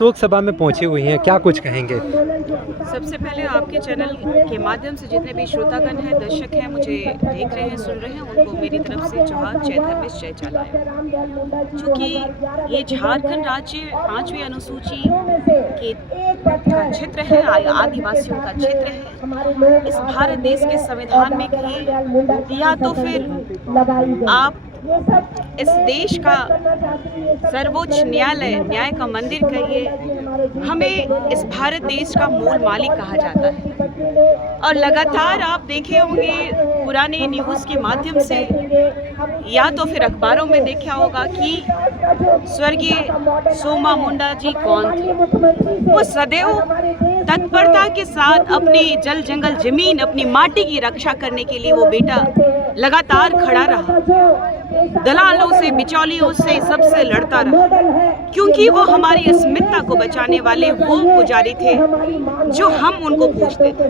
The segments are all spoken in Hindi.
लोकसभा में पहुंची हुई हैं, क्या कुछ कहेंगे? सबसे पहले आपके चैनल के माध्यम से जितने भी श्रोतागण हैं, दर्शक हैं, मुझे देख रहे हैं, सुन रहे हैं, उनको मेरी तरफ से जोहार, जय धर्मेश, जय चालाया। चूँकि ये झारखंड राज्य 5वीं अनुसूची के का क्षेत्र है, आदिवासियों का क्षेत्र है। इस भारत देश के संविधान में कहिए या तो फिर आप इस देश का सर्वोच्च न्यायालय, न्याय का मंदिर कहिए, हमें इस भारत देश का मूल मालिक कहा जाता है। और लगातार आप देखे होंगे पुराने न्यूज़ के माध्यम से या तो फिर अखबारों में देखा होगा कि स्वर्गीय सोमा मुंडा जी कौन थे। वो सदैव तत्परता के साथ अपनी जल जंगल जमीन, अपनी माटी की रक्षा करने के लिए वो बेटा लगातार खड़ा रहा, दलालों से, बिचौलियों से, सबसे लड़ता रहा, क्योंकि वो हमारी अस्मिता को बचाने वाले वो पुजारी थे जो हम उनको पूजते थे।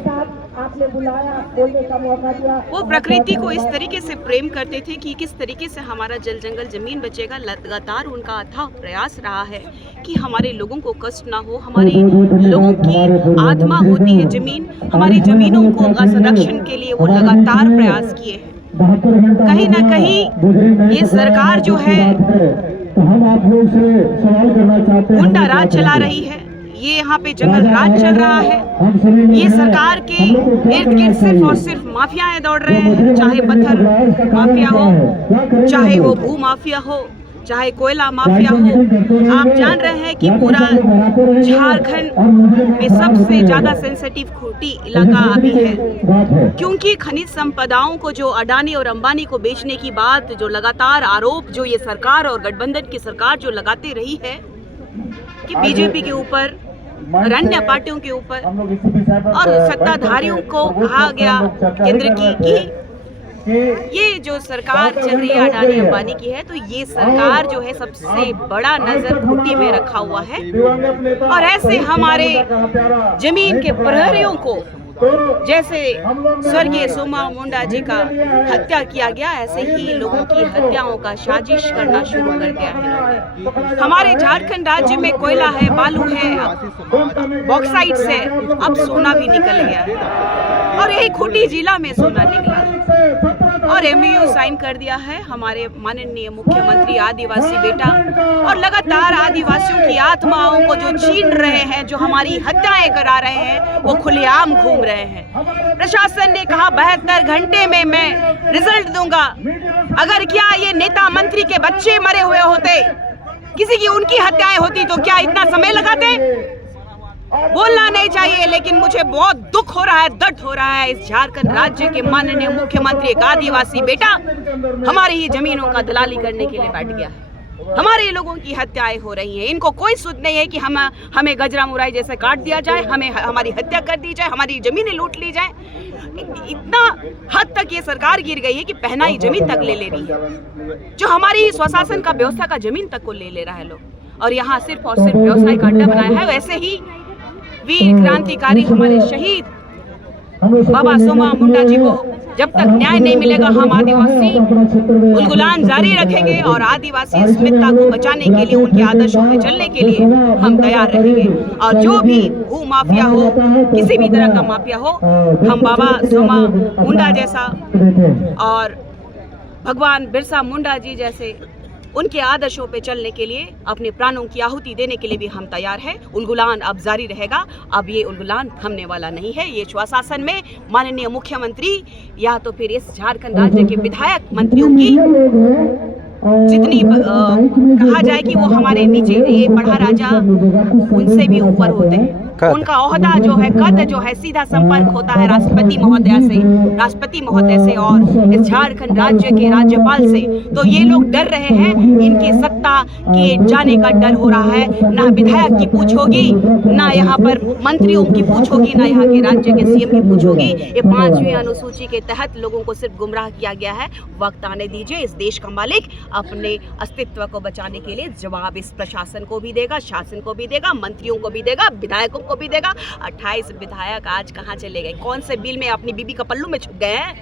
वो प्रकृति को इस तरीके से प्रेम करते थे कि किस तरीके से हमारा जल जंगल जमीन बचेगा। लगातार उनका अथाह प्रयास रहा है कि हमारे लोगों को कष्ट ना हो, हमारे लोगों की आत्मा होती है जमीन, हमारी जमीनों को संरक्षण के लिए वो लगातार प्रयास किए हैं। कहीं ना कहीं ये सरकार जो है गुंडा राज चला रही है, ये यहाँ पे जंगल राज चल रहा है। ये सरकार के इर्द गिर्द सिर्फ और सिर्फ माफियाएं दौड़ रहे हैं, चाहे पत्थर माफिया हो, चाहे वो भू माफिया हो, चाहे कोयला माफिया हो। आप जान रहे हैं कि पूरा झारखंड में सबसे ज़्यादा सेंसिटिव खूंटी इलाका अभी है, क्योंकि खनिज संपदाओं को जो अडानी और अंबानी को बेचने की बात, जो लगातार आरोप जो ये सरकार और गठबंधन की सरकार जो लगाती रही है कि बीजेपी के ऊपर और अन्य पार्टियों के ऊपर और सत्ताधारियों को कहा गया केंद्र की कि ये जो सरकार चल रही है अडानी अंबानी की है, तो ये सरकार जो है सबसे बड़ा नजर घुट्टी में रखा हुआ है। और ऐसे हमारे जमीन के प्रहरियों को, जैसे स्वर्गीय सोमा मुंडा जी का हत्या किया गया, ऐसे ही लोगों की हत्याओं का साजिश करना शुरू कर दिया है। हमारे झारखंड राज्य में कोयला है, बालू है, बॉक्साइट से अब सोना भी निकल गया है और यही खूंटी जिला में सोना निकला है। और MOU साइन कर दिया है हमारे माननीय मुख्यमंत्री आदिवासी बेटा, और लगातार आदिवासियों की आत्माओं को जो छीन रहे हैं, जो हमारी हत्याएं करा रहे हैं, वो खुलेआम घूम रहे हैं। प्रशासन ने कहा 72 घंटे में मैं रिजल्ट दूंगा। अगर क्या ये नेता मंत्री के बच्चे मरे हुए होते, किसी की उनकी हत्याएं होती, तो क्या इतना समय लगाते? बोलना नहीं चाहिए, लेकिन मुझे बहुत दुख हो रहा है, दर्द हो रहा है। इस झारखंड राज्य के माननीय मुख्यमंत्री एक आदिवासी बेटा हमारी ही जमीनों का दलाली करने के लिए बैठ गया है। हमारे लोगों की हत्याएं हो रही हैं, इनको कोई सुध नहीं है कि हमें गजरा मुराई जैसे काट दिया जाए, हमें हमारी हत्या कर दी जाए, हमारी जमीनें लूट ली जाए। इतना हद तक ये सरकार गिर गई है कि पहनाई जमीन तक ले रही है, जो हमारी स्वशासन का व्यवस्था का जमीन तक को ले रहा है लोग, और यहाँ सिर्फ और सिर्फ व्यवसाय का अड्डा बनाया है। वैसे ही वीर क्रांतिकारी हमारे शहीद बाबा सोमा मुंडा जी को जब तक न्याय नहीं मिलेगा, हम आदिवासी उलगुलान जारी रखेंगे और आदिवासी अस्मिता को बचाने के लिए, उनके आदर्शों में चलने के लिए हम तैयार रहेंगे। और जो भी भू माफिया हो, किसी भी तरह का माफिया हो, हम बाबा सोमा मुंडा जैसा और भगवान बिरसा मुंडा जी जैसे उनके आदर्शों पे चलने के लिए, अपने प्राणों की आहुति देने के लिए भी हम तैयार हैं। उलगुलान अब जारी रहेगा, अब ये उलगुलान थमने वाला नहीं है। ये स्वशासन में माननीय मुख्यमंत्री या तो फिर इस झारखंड राज्य के विधायक मंत्रियों की जितनी कहा जाए कि वो हमारे नीचे ये बड़ा राजा उनसे भी ऊपर होते हैं। उनका ओहदा जो है, कद जो है, सीधा संपर्क होता है राष्ट्रपति महोदय से और इस झारखंड राज्य के राज्यपाल से। तो ये लोग डर रहे हैं, इनकी सत्ता के जाने का डर हो रहा है। ना विधायक की पूछ होगी, ना यहाँ पर मंत्रियों की पूछ होगी, ना यहाँ के राज्य के CM की पूछ होगी। ये 5वीं अनुसूची के तहत लोगों को सिर्फ गुमराह किया गया है। वक्त आने दीजिए, इस देश का मालिक अपने अस्तित्व को बचाने के लिए जवाब इस प्रशासन को भी देगा, शासन को भी देगा, मंत्रियों को भी देगा, विधायकों को भी देगा। 28 विधायक आज कहाँ चले गए? कौन से बिल में अपनी बीबी का पल्लू में छुप गए हैं?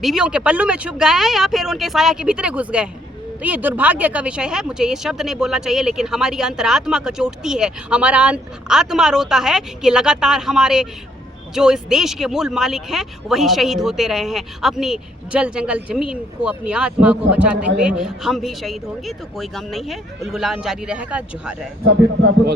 बीवियों के पल्लू में छुप गए हैं या फिर उनके साया के भीतर घुस गए हैं? तो ये दुर्भाग्य का विषय है। मुझे ये शब्द नहीं बोलना चाहिए, लेकिन हमारी अंतरात्मा कचोटती है, हमारा आत्मा रोता है कि लगातार हमारे जो इस देश के मूल मालिक हैं वही शहीद होते रहे हैं। अपनी जल जंगल जमीन को, अपनी आत्मा को बचाते हुए हम भी शहीद होंगे तो कोई गम नहीं है। उलगुलान जारी रहेगा। जोहार रहेगा।